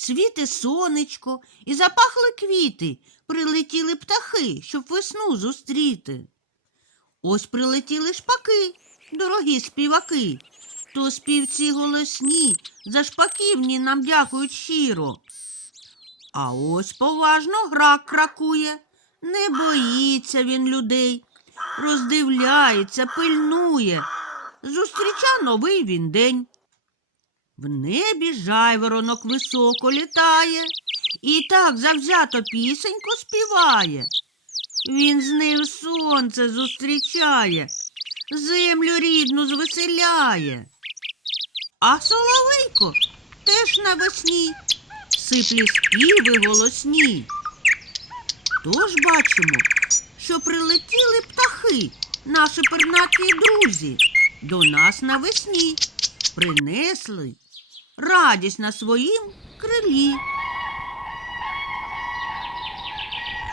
Світе сонечко і запахли квіти, прилетіли птахи, щоб весну зустріти. Ось прилетіли шпаки, дорогі співаки. То співці голосні, за шпаківні нам дякують щиро. А ось поважно грак кракує, не боїться він людей, роздивляється, пильнує, зустріча новий він день. В небі жайворонок високо літає і так завзято пісеньку співає. Він з нею сонце зустрічає, землю рідну звеселяє. А соловейко теж навесні сиплі співи голосні. Тож бачимо, що прилетіли птахи, наші пернаті друзі, до нас навесні принесли радість на своїм крилі.